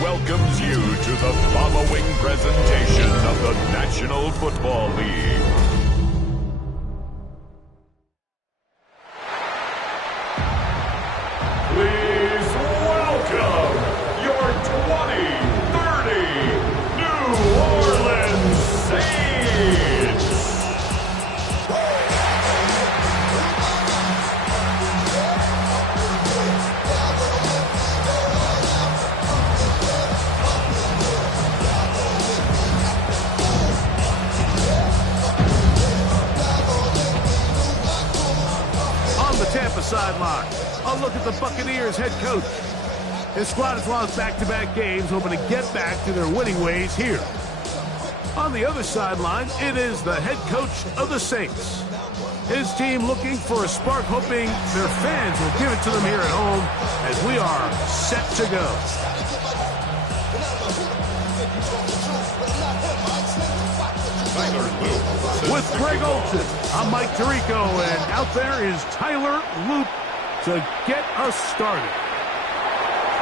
Welcomes you to the following presentation of the National Football League. Please welcome your 2030 New Orleans Saints. Tampa sideline. A look at the Buccaneers head coach. His squad has lost back-to-back games, hoping to get back to their winning ways here. On the other sideline, it is the head coach of the Saints. His team looking for a spark, hoping their fans will give it to them here at home as we are set to go. With Greg Olsen, I'm Mike Tirico, and out there is Tyler Loop to get us started.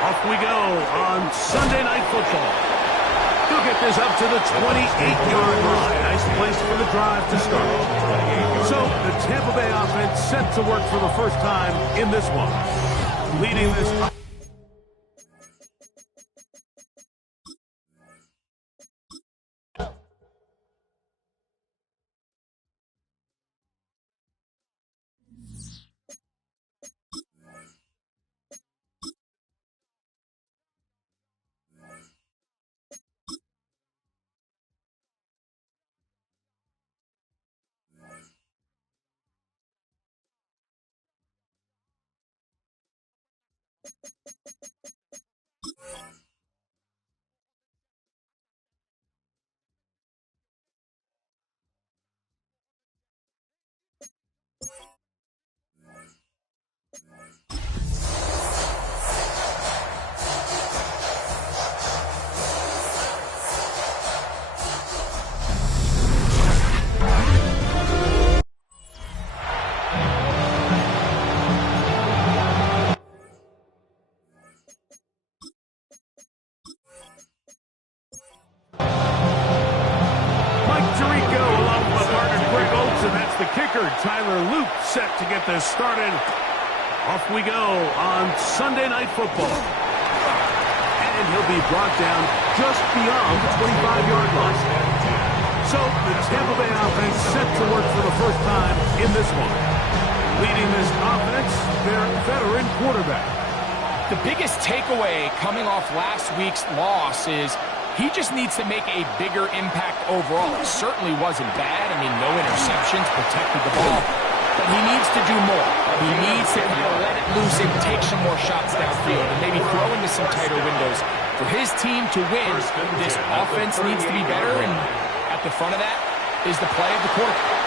Off we go on Sunday Night Football. He'll get this up to the 28-yard line. Nice place for the drive to start. So the Tampa Bay offense set to work for the first time in this one. Leading this up. Tyler Loop set to get this started. Off we go on Sunday Night Football. And he'll be brought down just beyond the 25-yard line. So the Tampa Bay offense set to work for the first time in this one. Leading this offense, their veteran quarterback. The biggest takeaway coming off last week's loss is he just needs to make a bigger impact overall. It certainly wasn't bad. I mean, no interceptions, protected the ball. But he needs to do more. He needs to kind of let it loose and take some more shots downfield and maybe throw into some tighter windows. For his team to win, this offense needs to be better, and at the front of that is the play of the quarterback.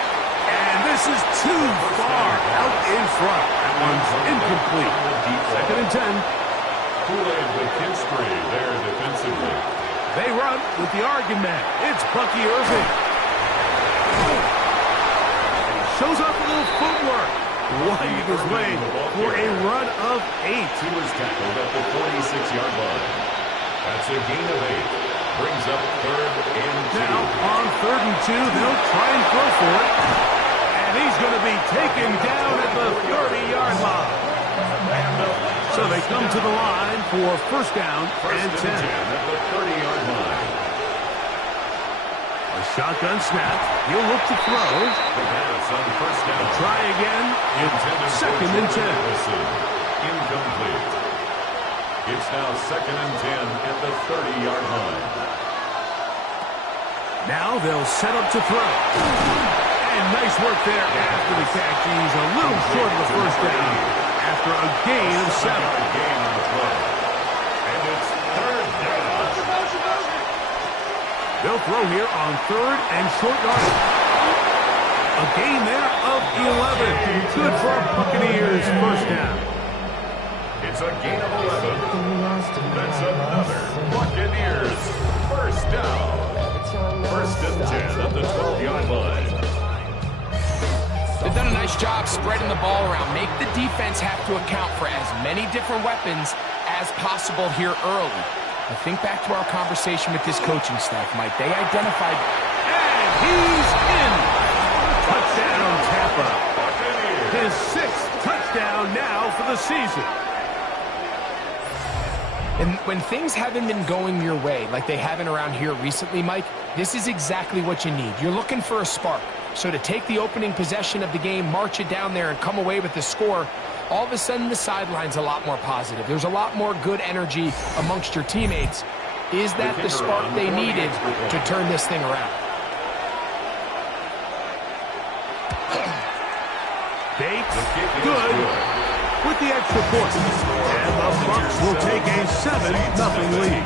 And this is too far out in front. That one's incomplete. 2nd and 10. Kool-Aid with Kinstry there defensively. They run with the argument. It's Bucky Irving. Shows off a little footwork. Winding his way for a run of 8. He was tackled at the 46-yard line. That's a gain of 8. Brings up 3rd and 2. Now on 3rd and 2, they'll try and throw for it. And he's going to be taken down at the 30-yard line. So they come to the line for first down and 10. At the 30-yard line. A shotgun snap. He'll look to throw. The pass on first down. Try again. It's 2nd and 10. Incomplete. It's now 2nd and 10 at the 30-yard line. Now they'll set up to throw. And nice work there after the catch. He's a little short of the first down. After a gain of 7. Gain on the play. And it's 3rd down. They'll throw here on 3rd and short yardage. A gain there of 11. Good for our Buccaneers first down. It's a gain of 11. That's another Buccaneers first down. 1st and 10 at the 12-yard line. They've done a nice job spreading the ball around. Make the defense have to account for as many different weapons as possible here early. I think back to our conversation with this coaching staff, Mike. They identified... And he's in! Touchdown, Tampa. His 6th touchdown now for the season. And when things haven't been going your way, like they haven't around here recently, Mike, this is exactly what you need. You're looking for a spark. So to take the opening possession of the game, march it down there, and come away with the score, all of a sudden the sideline's a lot more positive. There's a lot more good energy amongst your teammates. Is that the spark they needed to turn this thing around? Bates, good, with the extra point. And the Bucs will take a 7-0 lead.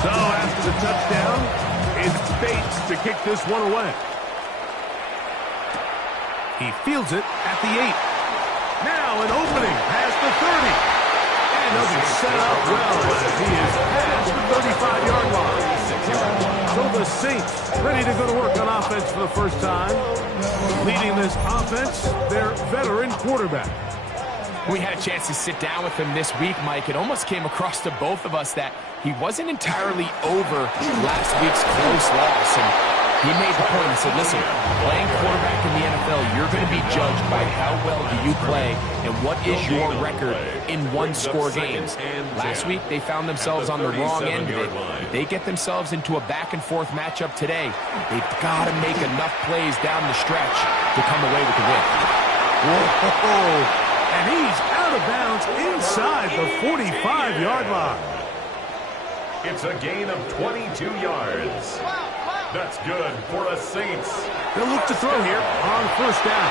So after the touchdown, it's Bates to kick this one away. He fields it at the 8. Now an opening past the 30. And he'll be set up well as he is past the 35-yard line. So the Saints ready to go to work on offense for the first time. Leading this offense, their veteran quarterback. We had a chance to sit down with him this week, Mike. It almost came across to both of us that he wasn't entirely over last week's close loss. And he made the point and said, listen, playing quarterback in the NFL, you're going to be judged by how well do you play and what is your record in one-score games. Last week, they found themselves on the wrong end of it. If they get themselves into a back-and-forth matchup today, they've got to make enough plays down the stretch to come away with the win. Whoa! And he's out of bounds inside the 45-yard line. It's a gain of 22 yards. That's good for the Saints. They'll look to throw here on first down.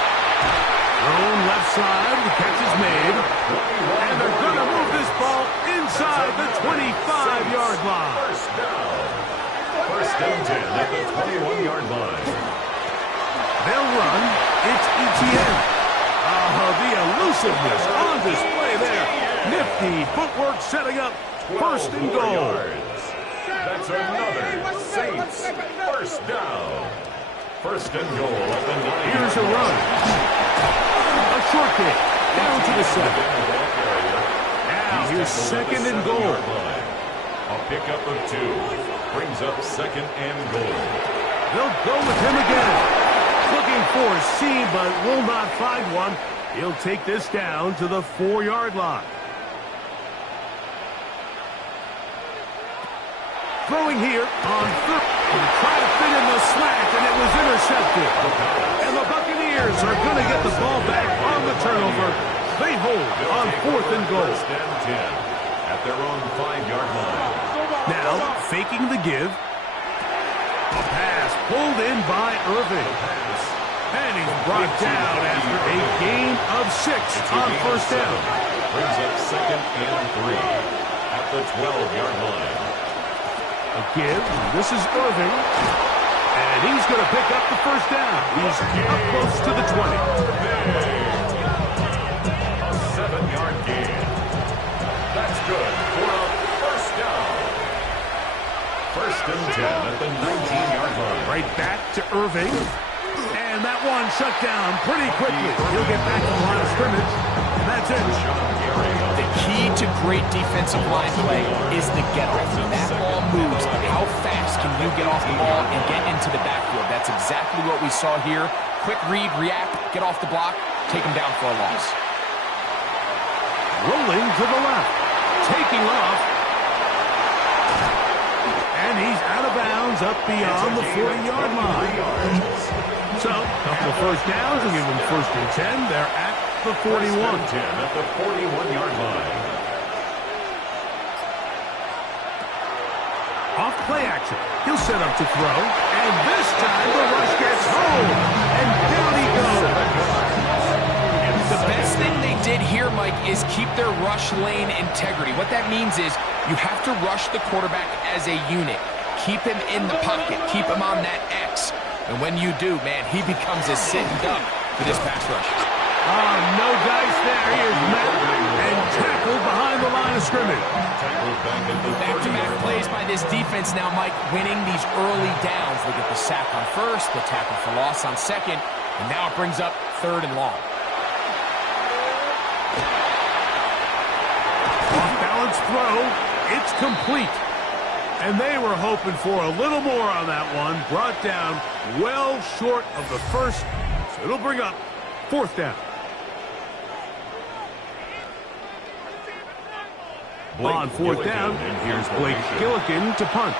Thrown left side, the catch is made. And they're going to move this ball inside the 25-yard line. First down. 1st and 10 at the 21-yard line. They'll run. It's Etienne. The elusiveness on display there. Nifty footwork setting up 1st and goal. That's another Saints first down. 1st and goal at the 9. Here's a run. A short kick down to the 7. Now here's 2nd and goal. A pickup of 2 brings up 2nd and goal. They'll go with him again. Looking for a seam, but will not find one. He'll take this down to the 4-yard line. Throwing here on 3rd. Try to fit in the slant, and it was intercepted. And the Buccaneers are going to get the ball back on the turnover. They hold on 4th and goal. 1st and 10 at their own 5-yard line. Now, faking the give. A pass pulled in by Irving. And he's brought down after a gain of 6 on first down. Brings up 2nd and 3 at the 12-yard line. A give. This is Irving. And he's going to pick up the first down. He's up close to the 20. A 7-yard gain. That's good for a first down. 1st and 10 at the 19-yard line. Right back to Irving. And that one shut down pretty quickly. He'll get back to the line of scrimmage. And that's it. The key to great defensive line play is the get-off. When that ball moves, how fast can you get off the ball and get into the backfield? That's exactly what we saw here. Quick read, react, get off the block, take him down for a loss. Rolling to the left. Taking off. And he's out of bounds up beyond the 40-yard line. So, a couple of first downs and give them 1st and 10. They're at the 41. 10 at the 41-yard line. Off play action. He'll set up to throw. And this time the rush gets home. And down he goes. The best thing they did here, Mike, is keep their rush lane integrity. What that means is you have to rush the quarterback as a unit. Keep him in the pocket. Keep him on that X. And when you do, man, he becomes a sitting duck for this pass rush. No dice there. He is met and tackled behind the line of scrimmage. Back-to-back plays by this defense now, Mike, winning these early downs. They get the sack on first, the tackle for loss on second, and now it brings up 3rd and long. Off-balance throw. It's complete. And they were hoping for a little more on that one. Brought down well short of the first. So it'll bring up 4th down. On 4th down, here's Blake Gillikin to punt.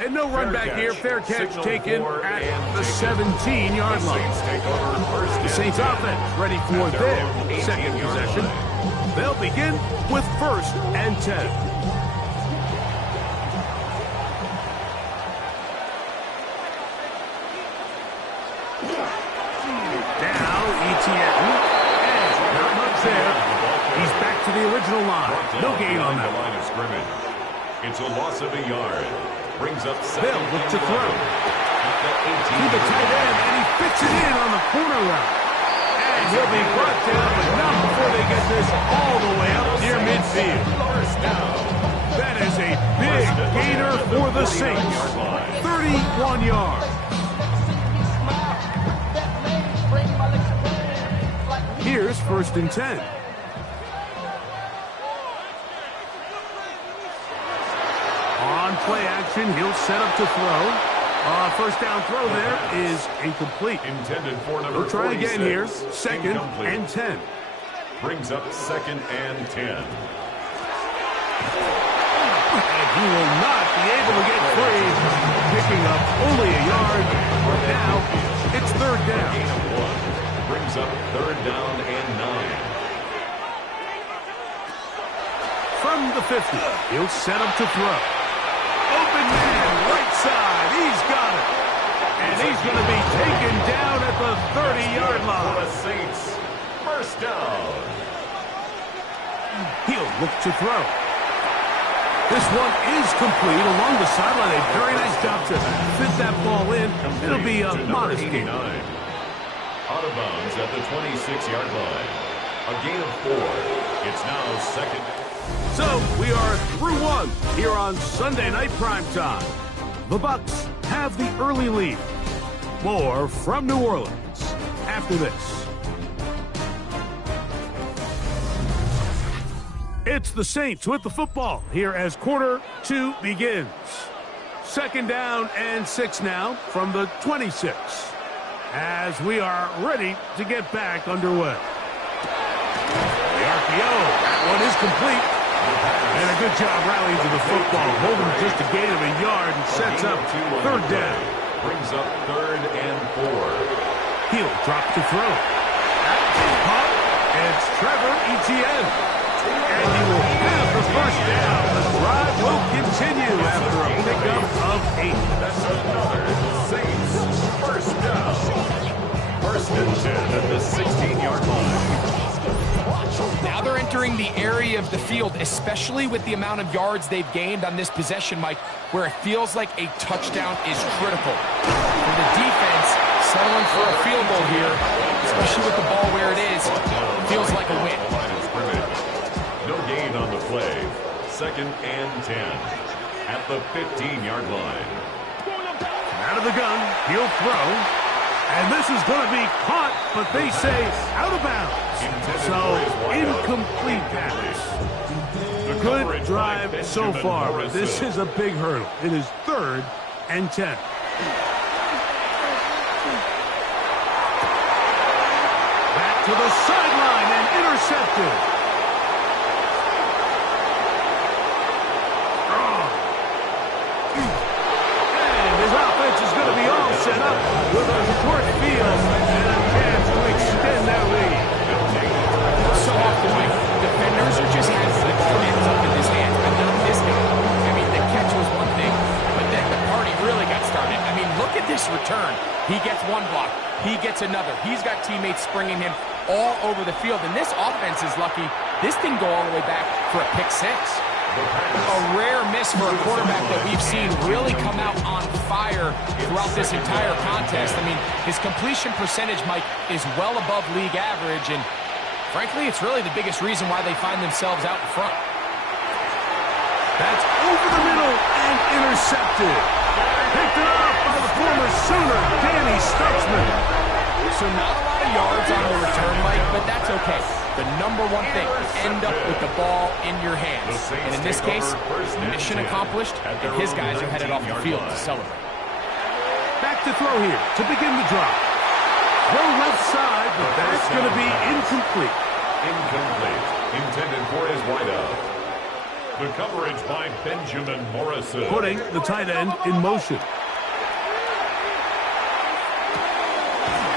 And no run back here. Fair catch taken at the 17-yard line. The Saints offense ready for their second possession. They'll begin with 1st and 10. He's back to the original line. No gain on that line of scrimmage. It's a loss of a yard. Brings up 2nd. They'll look to throw. To the tight end, and he fits it in on the corner route. And he'll be brought down, but not before they get this all the way up near midfield. That is a big gainer for the Saints. 31 yards. Here's 1st and 10. On play action, he'll set up to throw. First down throw there is incomplete. Intended for number We'll try 46. again here. 2nd and 10. Brings up 2nd and 10. And he will not be able to get free. Picking up only a yard. Now it's 3rd down. Gain of 1. Brings up 3rd down and 9. From the 50, he'll set up to throw. Open man, right side. He's got it. And he's going to be taken down at the 30-yard For line. the Saints. 1st down. He'll look to throw. This one is complete along the sideline. A very nice job to fit that ball in. It'll be a modest gain. Out of bounds at the 26-yard line. A gain of 4. It's now 2nd. So we are through one here on Sunday Night Primetime. The Bucs have the early lead. More from New Orleans after this. It's the Saints with the football here as quarter 2 begins. 2nd down and 6 now from the 26 as we are ready to get back underway. The RPO, that one is complete. And a good job rallying to the football, holding just a gain of a yard and sets up 3rd down. Brings up 3rd and 4. He'll drop to throw. Caught. It's Trevor Etienne. And he will have the 1st down. The drive will continue after a pickup of 8. That's another Saints 1st down. 1st and 10 at the 16-yard line. Now they're entering the area of the field, especially with the amount of yards they've gained on this possession, Mike, where it feels like a touchdown is critical. For the defense, settling for a field goal here, especially with the ball where it is, feels like a win. No gain on the play. 2nd and 10 at the 15-yard line. Out of the gun, he'll throw. And this is going to be caught, but they say out of bounds. So, incomplete pass. A good drive so far, but this is a big hurdle. It is 3rd and 10. Back to the sideline and intercepted. Set up with a short field and a chance to extend their lead. So often, Mike, defenders are just having the hands up in his hands, but not this game. I mean, the catch was one thing, but then the party really got started. I mean, look look at this return. He gets one block. He gets another. He's got teammates springing him all over the field. And this offense is lucky. This didn't go all the way back for a pick six. A rare miss for a quarterback that we've seen really come out on fire throughout this entire contest. I mean, his completion percentage, Mike, is well above league average, and frankly, it's really the biggest reason why they find themselves out in front. That's over the middle and intercepted. Picked it up by the former Sooner, Danny Stutzman. So not a lot of yards on the return, Mike, but that's okay. The number one thing, end up with the ball in your hands. And in this case, mission accomplished, and his guys are headed off the field to celebrate. Back to throw here to begin the drive. Throw left side, but that's going to be incomplete. Incomplete. Intended for his wideout. The coverage by Benjamin Morrison. Putting the tight end in motion.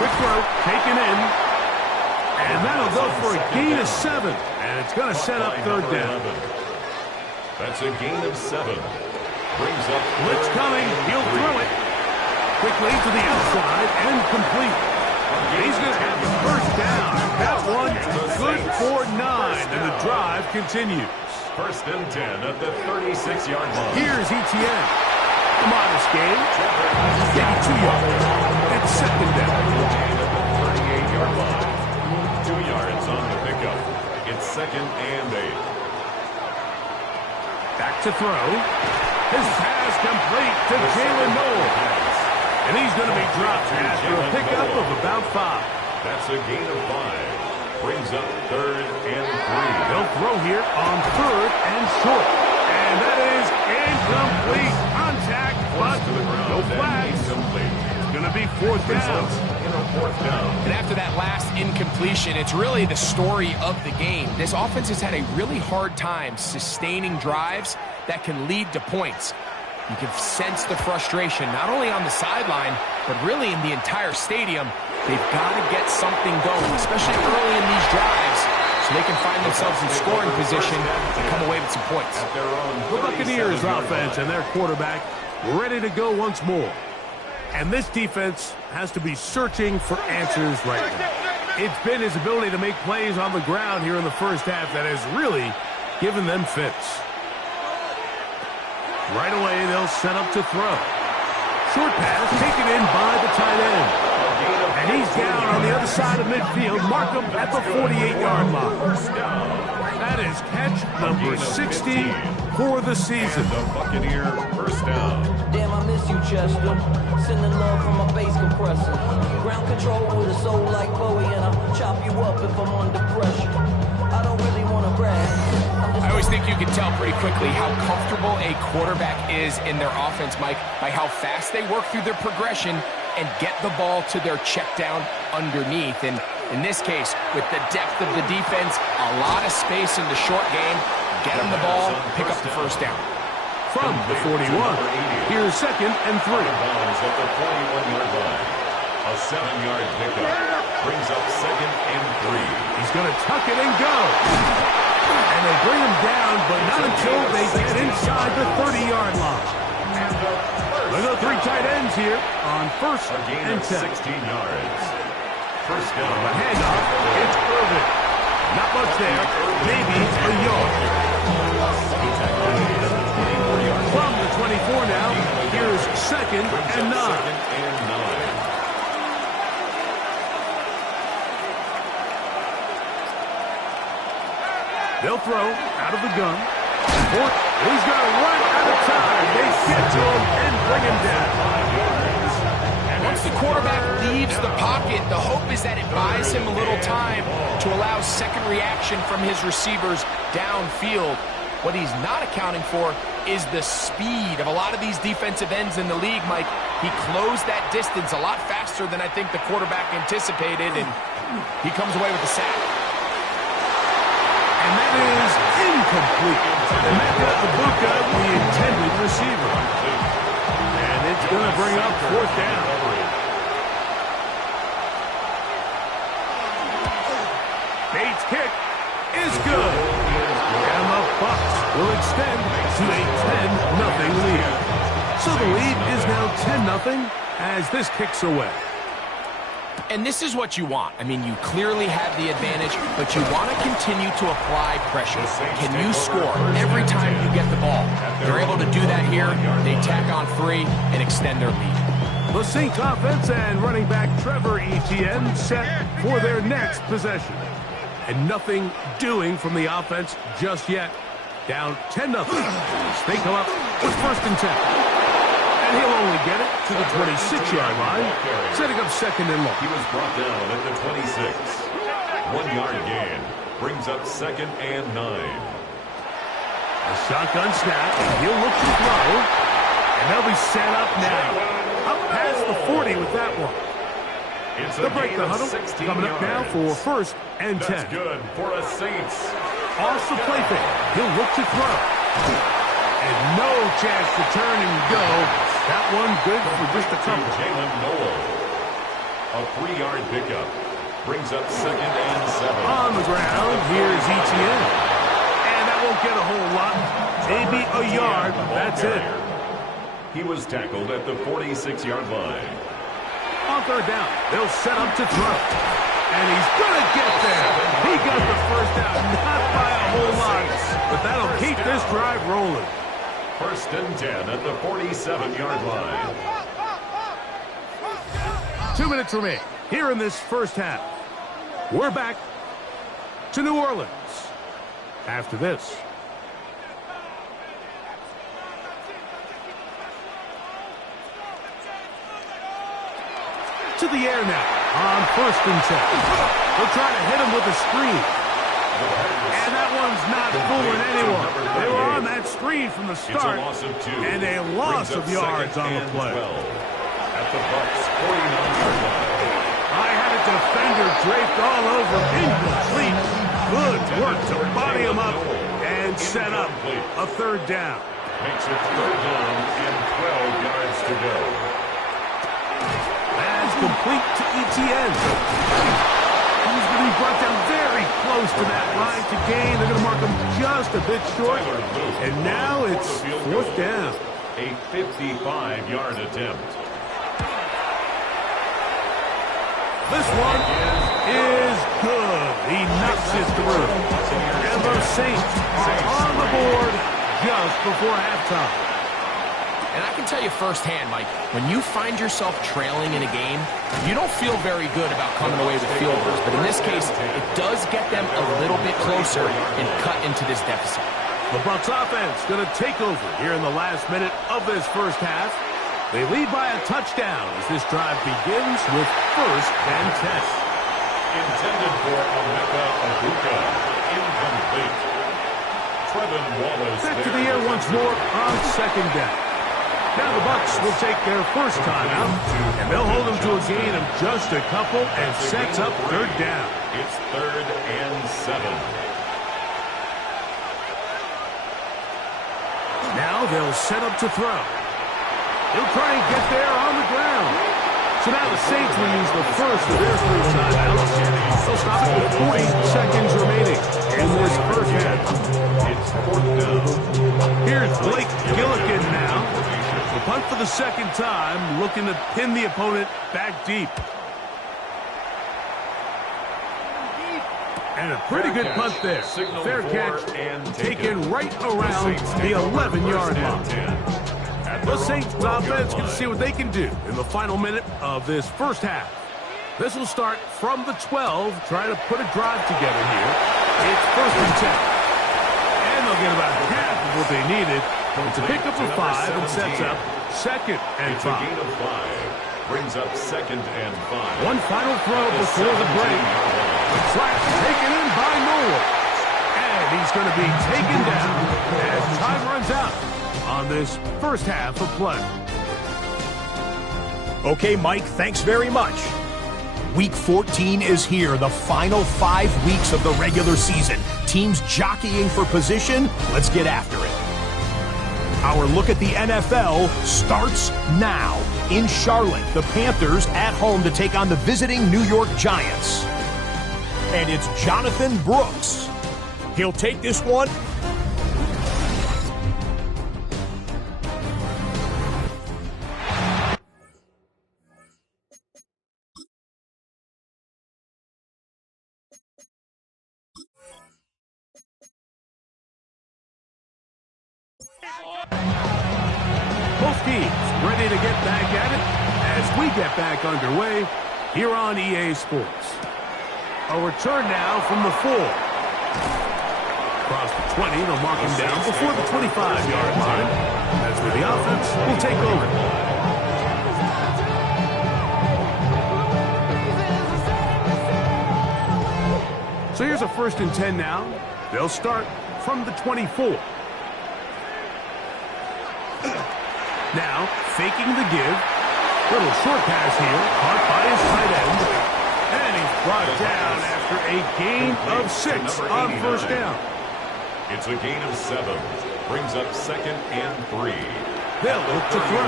Quick throw, taken in. And that'll go for a gain of 7. And it's going to set up third down. That's a gain of 7. Brings up blitz coming. He'll throw it. Quickly to the outside and complete. He's going to have the first down. That one good for 9. And the drive continues. First and 10 at the 36-yard line. Here's ETN. A modest gain. Maybe 2 yards. It's second down. At the 38-yard line. 2 yards on the pickup. It's second and 8. Back to throw. His pass complete to Jalen Noel. And he's going to be dropped after a pickup of about 5. That's a gain of 5. Brings up third and 3. They'll throw here on third and short. And that is incomplete. Contact, but no flags. It's going to be fourth down. And after that last incompletion, it's really the story of the game. This offense has had a really hard time sustaining drives that can lead to points. You can sense the frustration, not only on the sideline, but really in the entire stadium. They've got to get something going, especially early in these drives, so they can find themselves in scoring position and come away with some points. The Bucaneers offense and their quarterback ready to go once more. And this defense has to be searching for answers right now. It's been his ability to make plays on the ground here in the first half that has really given them fits. Right away, they'll set up to throw. Short pass taken in by the tight end. And he's down on the other side of midfield. Mark him at the 48-yard line. That is catch number 60 for the season. The Buccaneer first down. Damn, I miss you, Chester. Sending love from my bass compressor. Ground control with a soul like Bowie, and I'll chop you up if I'm under pressure. I don't really want to brag. I always think you can tell pretty quickly how comfortable a quarterback is in their offense, Mike, by how fast they work through their progression and get the ball to their check down underneath. And in this case, with the depth of the defense, a lot of space in the short game, get them the ball, pick up the first down. From the 41, here's second and 3. Bounds at the 41-yard line. A 7-yard pickup brings up second and 3. He's going to tuck it and go. And they bring him down, but not until they get inside the 30-yard line. Look at the 3 tight ends here on first and 10. 16 yards. First down. The handoff, it's Irvin. Not much there, maybe a yard. From the 24 now, here's second and 9. They'll throw out of the gun. He's going to run out of time. They get to him and bring him down. Once the quarterback leaves the pocket, the hope is that it buys him a little time to allow second reaction from his receivers downfield. What he's not accounting for is the speed of a lot of these defensive ends in the league, Mike. He closed that distance a lot faster than I think the quarterback anticipated, and he comes away with the sack. And that is incomplete. Mcfl, the intended receiver. And it's going to bring up fourth down. Bates' kick is good. And the Bucs will extend to a 10-0 lead. So the lead is now 10-0 as this kicks away. And this is what you want. I mean, you clearly have the advantage, but you want to continue to apply pressure. Can you score every time you get the ball? They're able to do that here. They tack on 3 and extend their lead. The Saints offense and running back Trevor Etienne set for their next possession. And nothing doing from the offense just yet. Down 10-0. They come up with 1st and 10. And he'll only get it to the 26-yard line, setting up 2nd and long. He was brought down at the 26. 1-yard gain brings up 2nd and 9. A shotgun snap. He'll look to throw. And they'll be set up now. Up past the 40 with that one. They'll break the huddle. Coming up now for 1st and 10. That's good for a Saints. Off the play fake. He'll look to throw. And no chance to turn and go. That one good for just a couple. Jalen Noel. A 3-yard pickup. Brings up 2nd and 7. On the ground, here's Etienne. And that won't get a whole lot. Maybe a yard. That's it. He was tackled at the 46-yard line. On 3rd down, they'll set up to throw. And he's going to get there. He got the 1st down, not by a whole lot. But that'll keep this drive rolling. 1st and 10 at the 47-yard line. 2 minutes remaining here in this 1st half. We're back to New Orleans after this. To the air now on 1st and 10. They'll try to hit him with a screen. And that one's not fooling anyone. They were on that screen from the start. And a loss of yards on the play. At the Bucs 49-yard line. I had a defender draped all over. Incomplete. Good work to body him up and set up a 3rd down. Makes it 3rd down and 12 yards to go. Complete to Etienne. He's going to be brought down very close to that line to gain. They're going to mark him just a bit short. And now it's 4th down. A 55-yard attempt. This one is good. He knocks it through. And the Saints are on the board just before halftime. And I can tell you firsthand, Mike, when you find yourself trailing in a game, you don't feel very good about coming away with field goals. But in this case, it does get them a little bit closer and cut into this deficit. The Bucs offense going to take over here in the last minute of this 1st half. They lead by a touchdown as this drive begins with 1st and 10. Intended for Mcfl. Incomplete. Trevin Wallace. Back to the air once more on 2nd down. Now the Bucs will take their 1st timeout, and they'll hold them to a gain of just a couple and sets up 3rd down. It's 3rd and 7. Now they'll set up to throw. He'll try and get there on the ground. So now the Saints will use the 1st of their 3 timeouts. They'll stop it with 40 seconds remaining in this 1st half. It's 4th down. Here's Blake Gillikin now. The punt for the 2nd time, looking to pin the opponent back deep. And a pretty good punt there. Fair catch and taken right around the 11-yard line. The Saints offense can see what they can do in the final minute of this 1st half. This will start from the 12, trying to put a drive together here. It's 1st and 10. And they'll get about half of what they needed. It's a pickup of 5 and sets up 2nd and 5. It's a gain of 5. Brings up 2nd and 5. One final throw before the break. Flat taken in by Noel. And he's going to be taken down as time runs out on this 1st half of play. Okay, Mike, thanks very much. Week 14 is here, the final 5 weeks of the regular season. Teams jockeying for position. Let's get after it. Our look at the NFL starts now. In Charlotte, the Panthers at home to take on the visiting New York Giants. And it's Jonathan Brooks. He'll take this one. to get back at it as we get back underway here on EA Sports. A return now from the 4. Across the 20, they'll mark him down before the 25-yard line. That's where the offense will take over. So here's a 1st and 10 now. They'll start from the 24. Now, faking the give. Little short pass here, caught by his tight end. And he's brought down after a gain of 6 on 1st down. It's a gain of 7. Brings up 2nd and 3. They'll look to throw.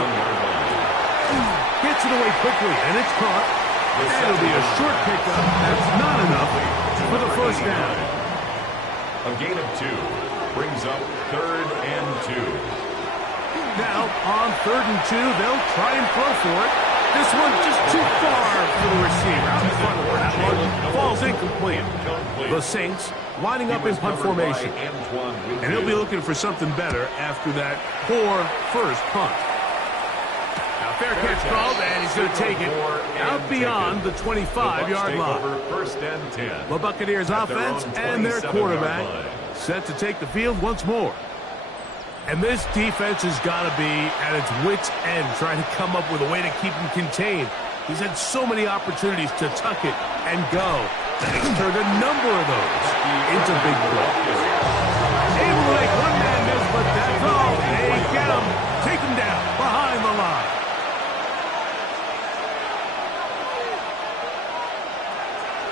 Gets it away quickly, and it's caught. And it'll be a short pickup. That's not enough for the 1st down. A gain of 2. Brings up 3rd and 2. Now, on 3rd and 2, they'll try and throw for it. This one just too far for the receiver. Out in front of her. That one falls incomplete. The Saints lining up in punt formation. And he'll be looking for something better after that poor first punt. Now, fair catch called, and he's going to take it out beyond the 25-yard line. 1st and 10. The Buccaneers offense and their quarterback set to take the field once more. And this defense has got to be at its wits' end, trying to come up with a way to keep him contained. He's had so many opportunities to tuck it and go, and he's turned a number of those into big plays. Able to make one man miss, but that's all. They get him, take him down behind the line.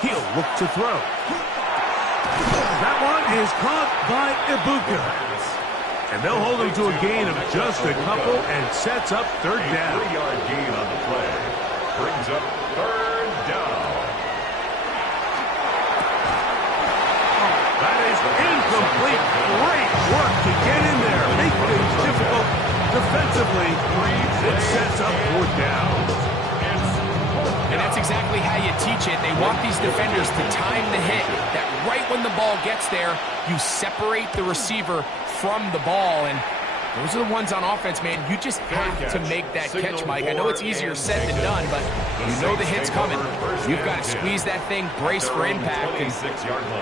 He'll look to throw. That one is caught by Ibuka. And they'll hold him to a gain of just a couple and sets up 3rd down. 3-yard gain on the play. Brings up 3rd down. That is incomplete. Great work to get in there. Make things difficult defensively. It sets up 4th down. And that's exactly how you teach it. They want these defenders to time the hit. That right when the ball gets there, you separate the receiver from the ball. And those are the ones on offense, man. You just have to make that catch, Mike. I know it's easier said than done, but you know the hit's coming. You've got to squeeze that thing, brace for impact, and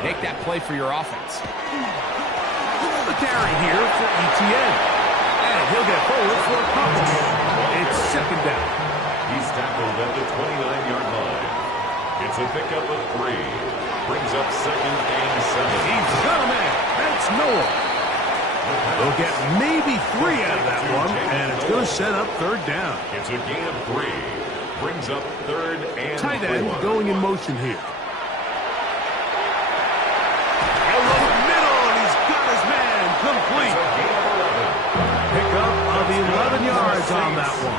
make that play for your offense. The carry here for ETN. And he'll get forward for a couple. It's 2nd down. He's tackled at the 29-yard line. It's a pickup of 3. Brings up 2nd and 7. He's got a man. That's Noah. They'll get maybe 3 out of that one, and it's going to set up 3rd down. It's a gain of 3. Brings up 3rd and 4. Tight end going in motion here. He'll look middle, and he's got his man complete. Pickup of 11 yards on that one.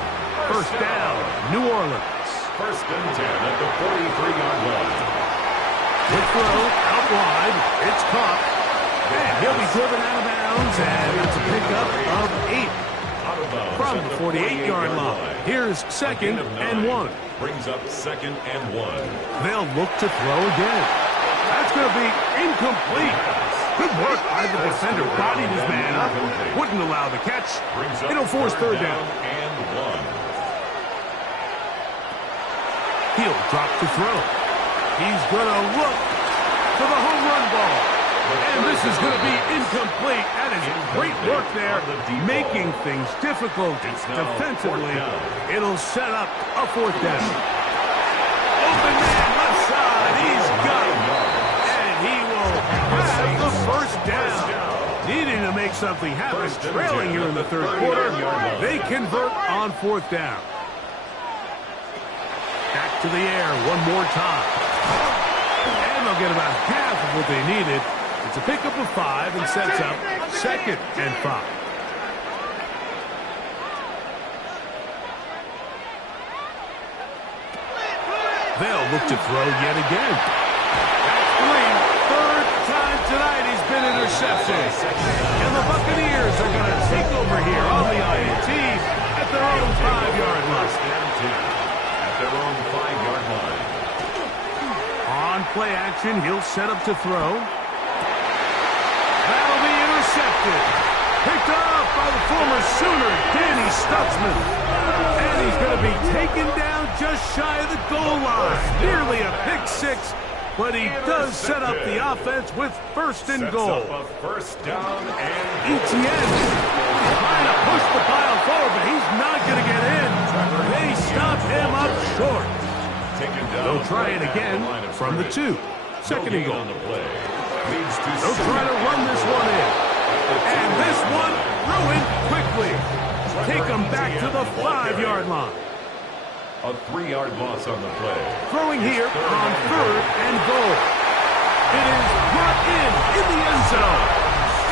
1st down, New Orleans. 1st and 10 at the 43-yard line. Quick throw, out wide. It's caught. And he'll be driven out of bounds, and it's a pickup of 8 from the 48-yard line. Here's 2nd and 1. Brings up 2nd and 1. They'll look to throw again. That's going to be incomplete. Good work by the defender. Bodied his man up. Wouldn't allow the catch. It'll force 3rd down. And 1. He'll drop to throw. He's going to look for the home run ball. And this is going to be incomplete. That is great work there, making things difficult defensively. It'll set up a 4th down. Open man left side. He's got him. And he will have the 1st down. Needing to make something happen, trailing here in the 3rd quarter. They convert on 4th down. Back to the air one more time. And they'll get about half of what they needed. It's a pickup of 5 and sets up 2nd and 5. They'll look to throw yet again. That's 3. 3rd time tonight he's been intercepted. And the Buccaneers are going to take over here on the INT at their own 5-yard line. At their own 5-yard line. On play action, he'll set up to throw. That'll be intercepted. Picked up by the former Sooner, Danny Stutzman. And he's going to be taken down just shy of the goal line. Nearly a pick six, but he does set up the offense with first and goal. First down and Etienne trying to push the pile forward, but he's not going to get in. They stop him up short. They'll try it again from the 2. Second and goal. They'll try to run this one in. And this one ruined quickly. Take them back to the 5-yard line. a 3-yard loss on the play. Throwing here on 3rd and goal. It is brought in the end zone.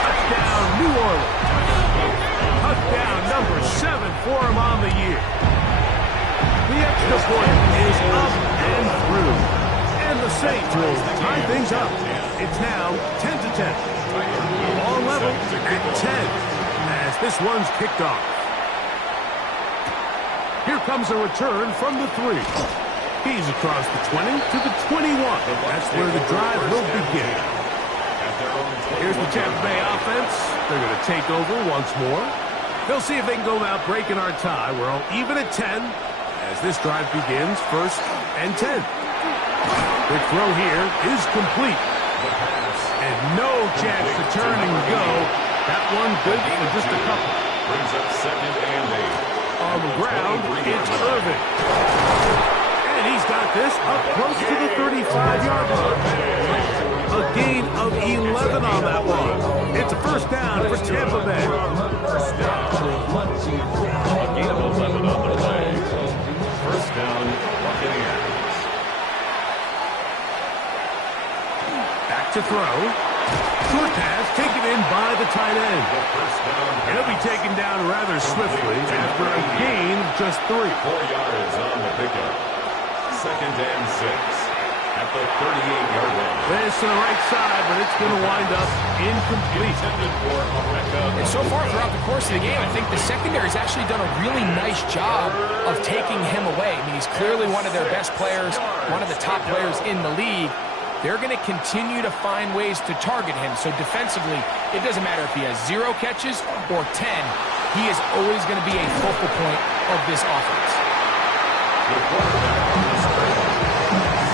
Touchdown, New Orleans. Touchdown number 7 for him on the year. The extra point is up and through. And the Saints will tie things up. It's now 10-10. All level at 10 as this one's kicked off. Here comes a return from the 3. He's across the 20 to the 21. That's where the drive will begin. Here's the Tampa Bay offense. They're going to take over once more. They'll see if they can go about breaking our tie. We're all even at 10 as this drive begins. 1st and 10. The throw here is complete. And no chance to turn and go. That one good for just a couple. Brings up 2nd and 8. On the ground, it's Irvin. And he's got this up close to the 35-yard line. A gain of 11 on that one. It's a first down for Tampa Bay. First down. A gain of 11 on the play. First down, Bucaneers. Back to throw. Short pass taken in by the tight end. He'll be taken down rather swiftly after a gain of just 3. 4 yards on the pickup. 2nd and 6 at the 38-yard line. This to the right side, but it's going to wind up incomplete. And so far throughout the course of the game, I think the secondary's actually done a really nice job of taking him away. I mean, he's clearly one of their best players, one of the top players in the league. They're going to continue to find ways to target him. So defensively, it doesn't matter if he has 0 catches or 10. He is always going to be a focal point of this offense.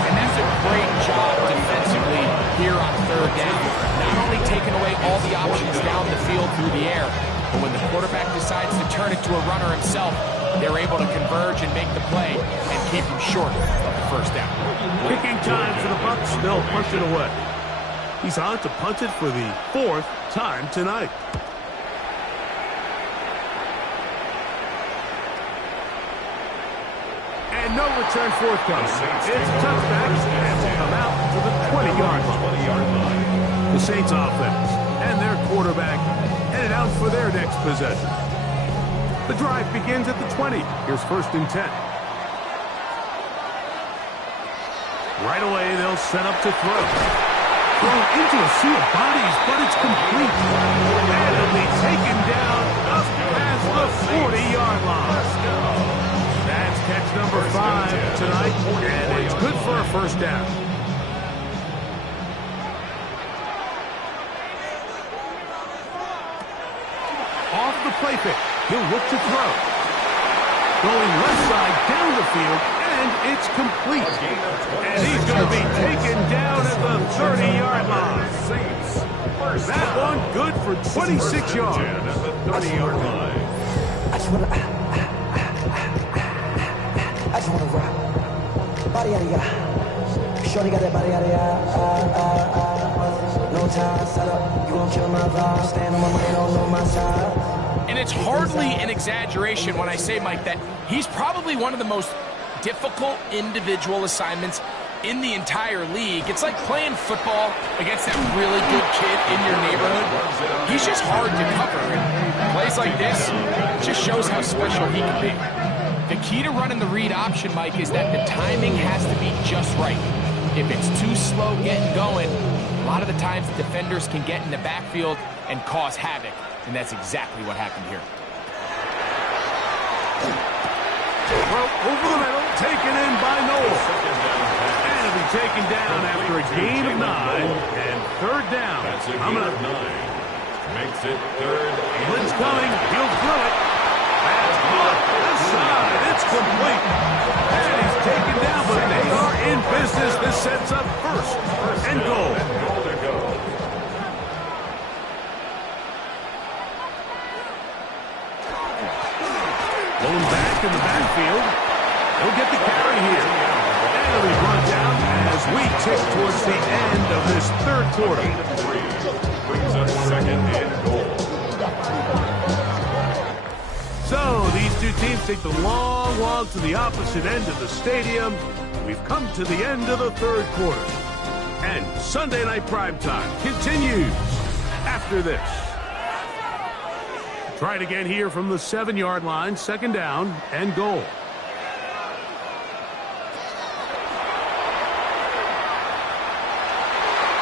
And that's a great job defensively here on 3rd down. Not only taking away all the options down the field through the air, but when the quarterback decides to turn it to a runner himself, they're able to converge and make the play and keep him short of the first down. Kicking time for the Bucs. They'll punch it away. He's on to punt it for the 4th time tonight. And no return forthcoming. It's a touchback and will come out to the 20-yard line. The Saints offense and their quarterback headed out for their next possession. The drive begins at the 20. Here's 1st and 10. Right away, they'll set up to throw. Thrown into a sea of bodies, but it's complete. And it'll be taken down up past the 40-yard line. That's catch number 5 tonight, and it's good for a first down. Off the play pick, he'll look to throw. Going left side down the field, and it's complete. And he's going to be taken down at the 30-yard line. That one good for 26 yards. At the 30-yard line. I just want to rock. Body yada yada. Shorty got that body yada yada. No time, set up. You won't kill my vibe. Stand on my money, don't know my side. And it's hardly an exaggeration when I say, Mike, that he's probably one of the most difficult individual assignments in the entire league. It's like playing football against that really good kid in your neighborhood. He's just hard to cover. And plays like this just shows how special he can be. The key to running the read option, Mike, is that the timing has to be just right. If it's too slow getting going, a lot of the times the defenders can get in the backfield and cause havoc. And that's exactly what happened here. Well, over the middle, taken in by Noel. And it'll be taken down after a gain of 9 and 3rd down. That's a gain of 9. Makes it third. Blitz coming. He'll throw it. That's caught. Inside. It's complete. And he's taken down, but they are in business. This sets up first and goal. Goal to go. Going back in the backfield. He'll get the carry here. And he'll be brought down as we tick towards the end of this third quarter. Brings up second and goal. So these two teams take the long walk to the opposite end of the stadium. We've come to the end of the third quarter. And Sunday Night Primetime continues after this. Try it again here from the 7-yard line, second down and goal.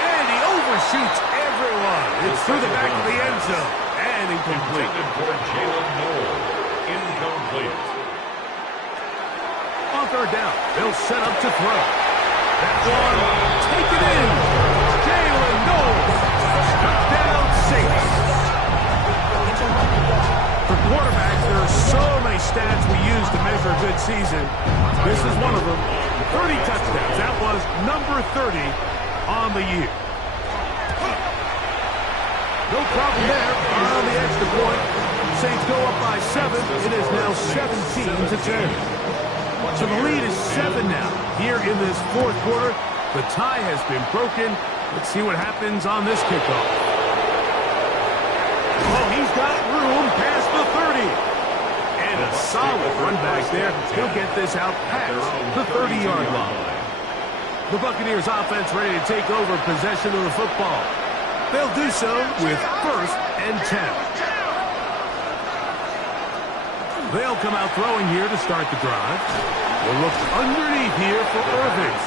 And he overshoots everyone. It's through the back of the end zone and incomplete. Intended for Jalen Noel. Incomplete. On third down, they'll set up to throw. That one, take it in. Jalen Noel, touchdown Saints. For quarterbacks, there are so many stats we use to measure a good season. This is one of them. 30 touchdowns. That was number 30 on the year. No problem there on the extra point. Saints go up by 7. It is now 17-10. So the lead is 7 now. Here in this fourth quarter, the tie has been broken. Let's see what happens on this kickoff. Oh, he's got room past the 30. And a solid run back there. He'll get this out past the 30-yard line. The Buccaneers offense ready to take over possession of the football. They'll do so with 1st and 10. They'll come out throwing here to start the drive. We'll look underneath here for Irving.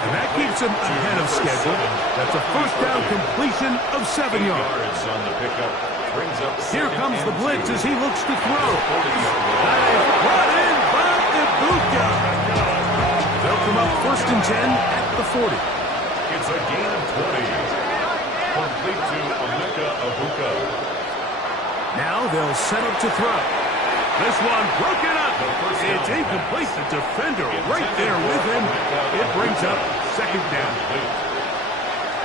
And that keeps him ahead of schedule. That's a first down completion of 7 yards. On the pickup. Brings up Here comes the blitz as he looks to throw. That is brought in by Ibuka. They'll come up 1st and 10 at the 40. It's a gain of 20. Complete to Ibuka. Now they'll set up to throw. This one broken up. It's incomplete. The defender right there with him. It brings up 2nd down.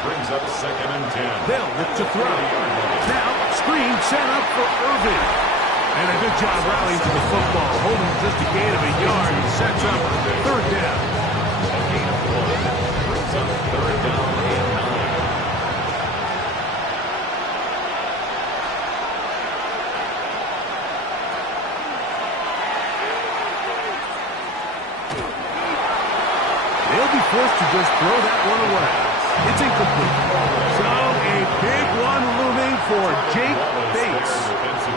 Brings up 2nd and 10. They'll look to throw. Now, screen set up for Irving. And a good job rallying to the football. Holding just a gain of a yard. He sets up 3rd down. A gain of 1. Brings up 3rd down and 9. They'll be forced to just throw that one away. It's incomplete. So a big one looming for Jake Bates.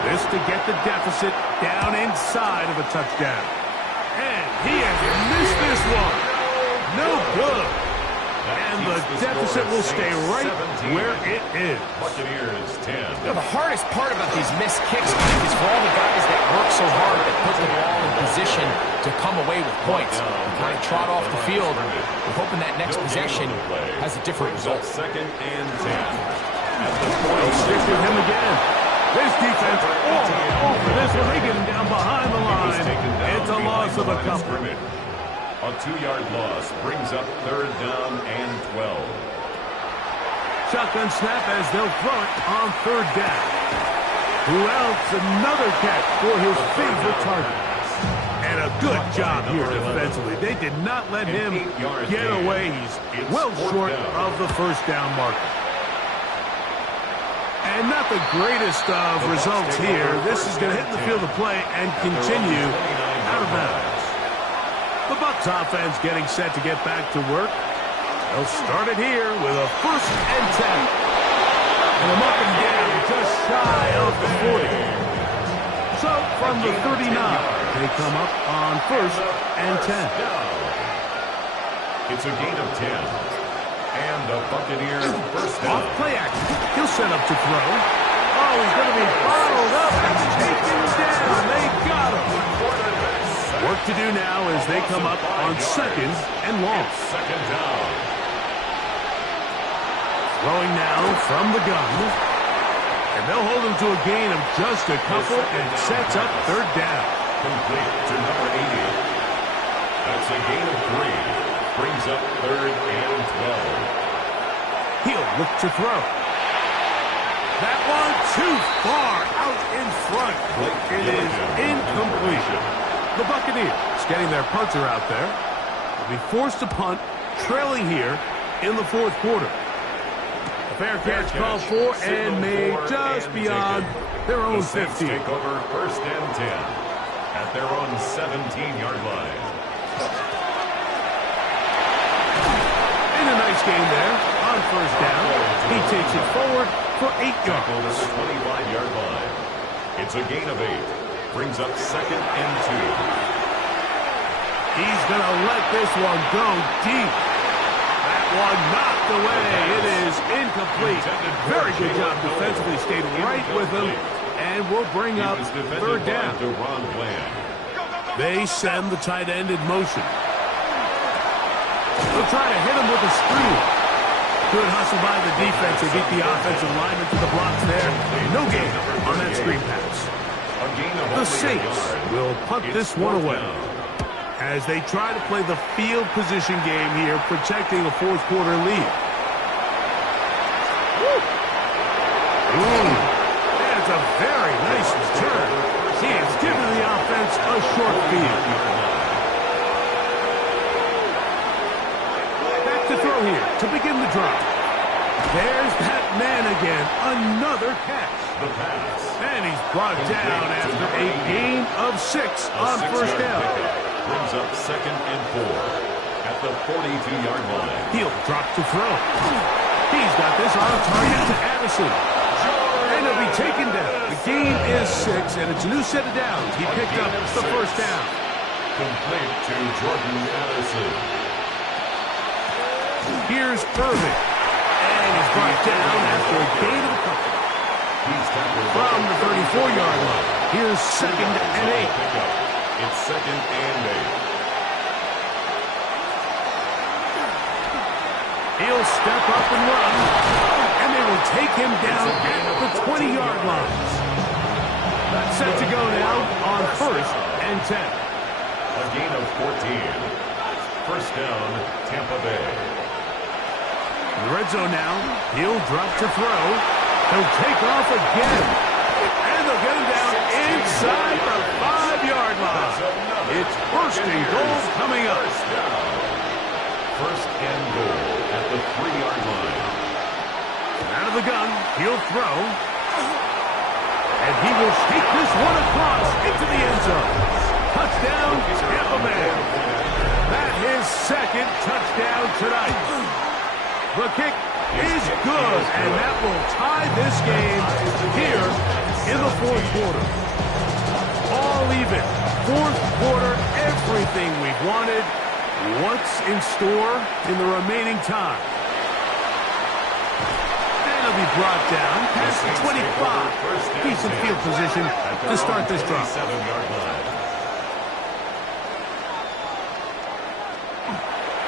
This to get the deficit down inside of a touchdown. And he has missed this one. No good. And the deficit will stay right where it is. Buccaneers 10. You know, the hardest part about these missed kicks, Mike, is for all the guys that work so hard to put the ball in position to come away with points. And kind of trot off the field. We're hoping that next possession has a different result. 2nd and 10. They'll stick with him again. This defense all over this one. They get him down behind the line. It's a loss of a couple. A 2-yard loss brings up 3rd down and 12. Shotgun snap as they'll throw it on 3rd down. Who else? Another catch for his favorite target. And a good job here defensively. They did not let him get away. He's well short of the 1st down marker. And not the greatest of results here. This is going to hit the field of play and continue out of bounds. The Bucs offense getting set to get back to work. They'll start it here with a 1st and 10. And I'm up and down just shy of the 40. So from the 39, they come up on 1st and 10. It's a gain of 10. And the Buccaneers 1st down. Off play action. He'll set up to throw. Oh, he's going to be bottled up and taken down. They got him. Work to do now as they come up on 2nd and long. 2nd down. Throwing now from the gun. And they'll hold him to a gain of just a couple and sets up third down. Complete to number 80. That's a gain of 3. Brings up third and 12. He'll look to throw. That one too far out in front. It is incomplete. The Buccaneers getting their punter out there. Will be forced to punt, trailing here in the fourth quarter. A fair catch called for and made just beyond their own 15. Take over first and 10 at their own 17-yard line. And a nice game there on first down. He takes it forward for 8 yards. At the 25-yard line. It's a gain of 8. Brings up second and 2. He's going to let this one go deep. That one knocked away. It is incomplete. Very good job defensively. Stayed right with him and will bring up third down. They send the tight end in motion. They'll try to hit him with a screen. Good hustle by the defense to beat the offensive lineman to the blocks there. No gain on that screen pass. The Saints will punt this one away as they try to play the field position game here, protecting a fourth quarter lead. That's a very nice return. He has given the offense a short field. Back to throw here to begin the drive. There's that man again. Another catch. The pass. And he's brought down after a gain of 6 on first down. Brings up second and 4 at the 42-yard line. He'll drop to throw. He's got this on target to Addison. And he'll be taken down. The gain is 6, and it's a new set of downs. He picked up the first down. Complete to Jordan Addison. Here's Irving. And he's brought down after a gain of a couple. From the 34-yard line. Here's second and 8. It's second and 8. He'll step up and run, and they will take him down at the 20-yard line. That's set to go now on first and 10. A gain of 14. First down, Tampa Bay. In the red zone now, he'll drop to throw. He'll take off again, and they'll get him down inside the 5-yard line. It's first and goal coming up. First and goal at the 3-yard line. Out of the gun, he'll throw. And he will take this one across into the end zone. Touchdown, Tampa Bay. That's his second touchdown tonight. The kick is good, and that will tie this game here in the fourth quarter. All even. Fourth quarter, everything we've wanted. What's in store in the remaining time? And he'll be brought down past the 25. Decent field position to start this drive.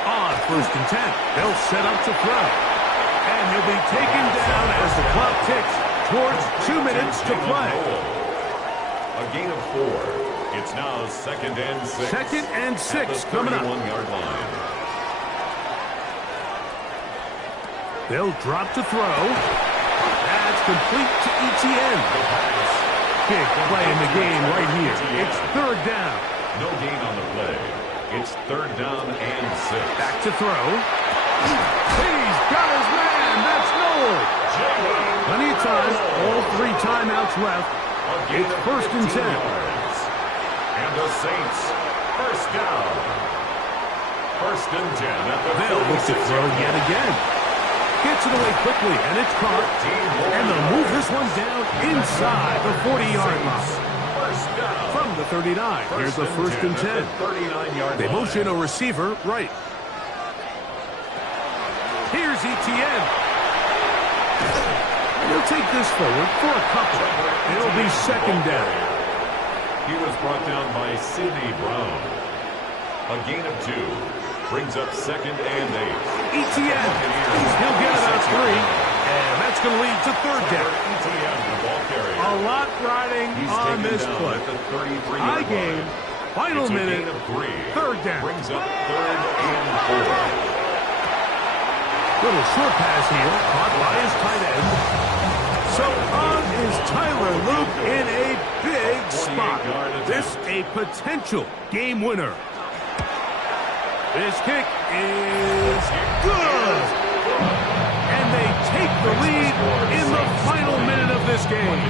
On first and 10, they'll set up to throw. And he'll be taken down as the clock ticks towards 2 minutes to play. A gain of 4. It's now second and 6. Second and 6 coming up. 31-yard line. They'll drop to throw. That's complete to ETN. Big play in the game right here. It's third down. No gain on the play. It's third down and 6. Back to throw. He's got his man. That's Noel. Plenty of time. All 3 timeouts left. It's first and 10. And the Saints, first down. First and 10 at the They'll look to throw yet again. Gets it away quickly, and it's caught. And they'll move this one down inside the 40-yard line. From the 39, here's the first and 10. They motion a receiver right. Here's ETN. He'll take this forward for a couple. It'll be second down. He was brought down by Sidney Brown. A gain of 2. Brings up second and 8. ETN. He'll get about 3. And that's going to lead to third down. A lot riding on this play. High game, final minute, third down. Brings up 3rd and 4. Little short pass here, caught by his tight end. So on is Tyler Luke in a big spot. This a potential game winner. This kick is good. And they take the lead in the final minute of this game.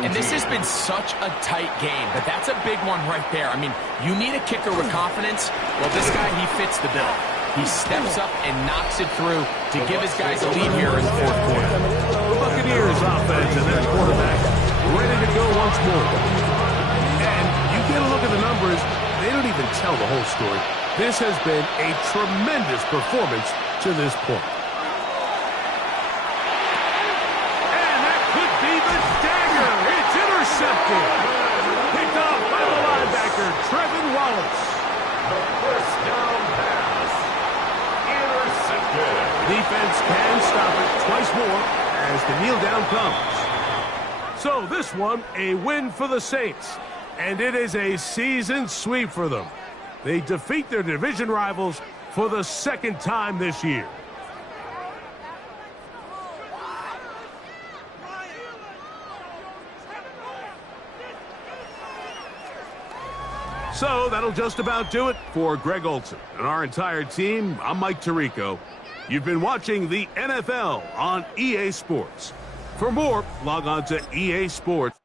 And this has been such a tight game, but that's a big one right there. I mean, you need a kicker with confidence. Well, this guy, he fits the bill. He steps up and knocks it through to give his guys a lead here in the fourth quarter. The Buccaneers offense and their quarterback ready to go once more. And you get a look at the numbers, they don't even tell the whole story. This has been a tremendous performance to this point. And that could be the dagger. It's intercepted. Picked off by the linebacker, Trevin Wallace. The first down pass. Intercepted. Defense can stop it twice more as the kneel down comes. So this one, a win for the Saints. And it is a season sweep for them. They defeat their division rivals for the second time this year. So that'll just about do it for Greg Olsen and our entire team. I'm Mike Tirico. You've been watching the NFL on EA Sports. For more, log on to EA Sports.